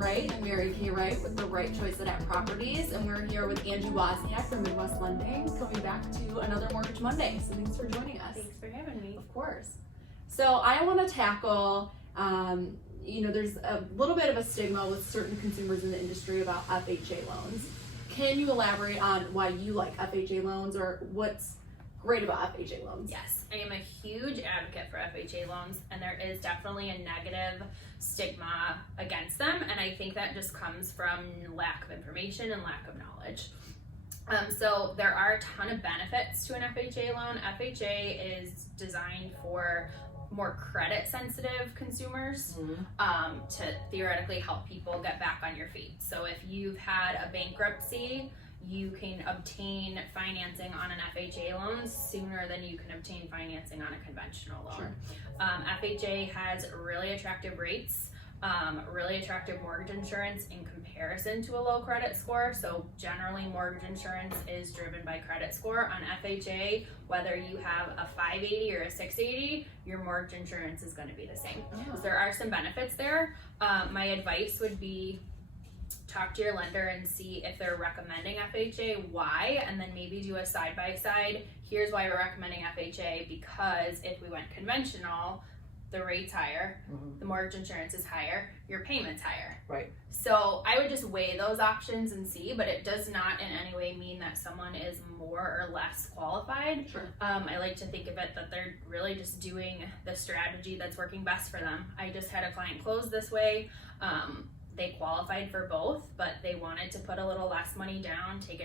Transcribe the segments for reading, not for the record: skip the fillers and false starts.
Wright. I'm FHA Wright with the Wright Choice at Properties, and we're here with Angie from Midwest Lending, coming back to another Mortgage Monday. So thanks for joining us. Thanks for having me. Of course. So I want to tackle, there's a little bit of a stigma with certain consumers in the industry about FHA loans. Can you elaborate on why you like FHA loans, or what's great about FHA loans? Yes, I am a huge advocate for FHA loans, and there is definitely a negative stigma against them, and I think that just comes from lack of information and lack of knowledge. So there are a ton of benefits to an FHA loan. FHA is designed for more credit sensitive consumers, to theoretically help people get back on your feet. So if you've had a bankruptcy, you can obtain financing on an FHA loan sooner than you can obtain financing on a conventional loan. Sure. FHA has really attractive rates, really attractive mortgage insurance in comparison to a low credit score. So generally mortgage insurance is driven by credit score. On FHA, whether you have a 580 or a 680, your mortgage insurance is going to be the same. Oh. So there are some benefits there. My advice would be talk to your lender and see if they're recommending FHA, why, and then maybe do a side-by-side. Here's why we're recommending FHA, because if we went conventional, the rate's higher, the mortgage insurance is higher, your payment's higher. Right. So I would just weigh those options and see, but it does not in any way mean that someone is more or less qualified. Sure. I like to think of it that they're really just doing the strategy that's working best for them. I just had a client close this way. They qualified for both, but they wanted to put a little less money down, take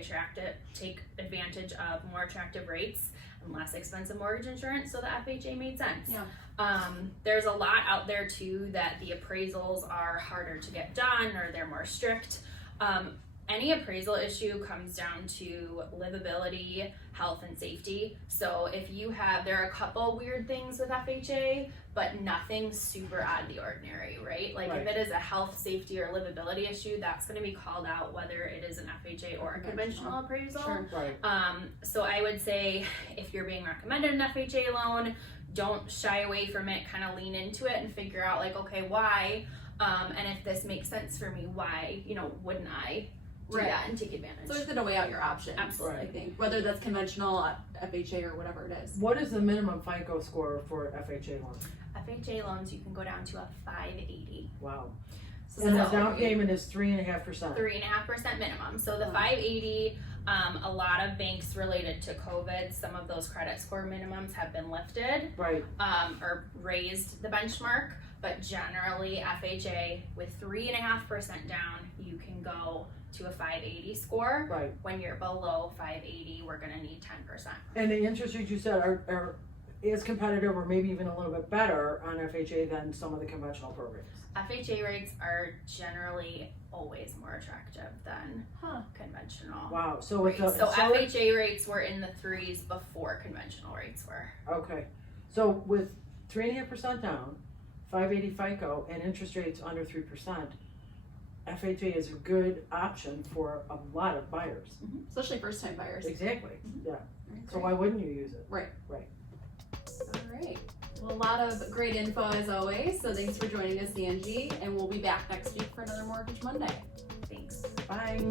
advantage of more attractive rates and less expensive mortgage insurance, so the FHA made sense. Yeah. There's a lot out there too that the appraisals are harder to get done, or they're more strict. Any appraisal issue comes down to livability, health, and safety. So if there are a couple weird things with FHA, but nothing super out of the ordinary, right? Like if it is a health, safety, or livability issue, that's going to be called out whether it is an FHA or a conventional appraisal. Sure. Right. So I would say if you're being recommended an FHA loan, don't shy away from it, kind of lean into it and figure out like, okay, why? And if this makes sense for me, why, wouldn't I do that and take advantage? So it's going to weigh out your options. Absolutely. I think, whether that's conventional, FHA, or whatever it is. What is the minimum FICO score for FHA loans? FHA loans, you can go down to a 580. Wow. So And the that's down payment is 3.5%. 3.5% minimum. So the 580, a lot of banks related to COVID, some of those credit score minimums have been lifted, Right. or raised the benchmark. But generally, FHA with 3.5% down, you can go to a 580 score. Right. When you're below 580, we're going to need 10%. And the interest rates you said are as competitive, or maybe even a little bit better on FHA than some of the conventional programs. FHA rates are generally always more attractive than conventional. Wow. So rates. So FHA rates were in the 3s before conventional rates were. Okay. So with 3.5% down, 580 FICO, and interest rates under 3%, FHA is a good option for a lot of buyers. Especially first-time buyers. Exactly. Yeah. Right, So great. why wouldn't you use it? Right. Right. All right. Well, a lot of great info as always. So thanks for joining us, Angie, and we'll be back next week for another Mortgage Monday. Thanks. Bye.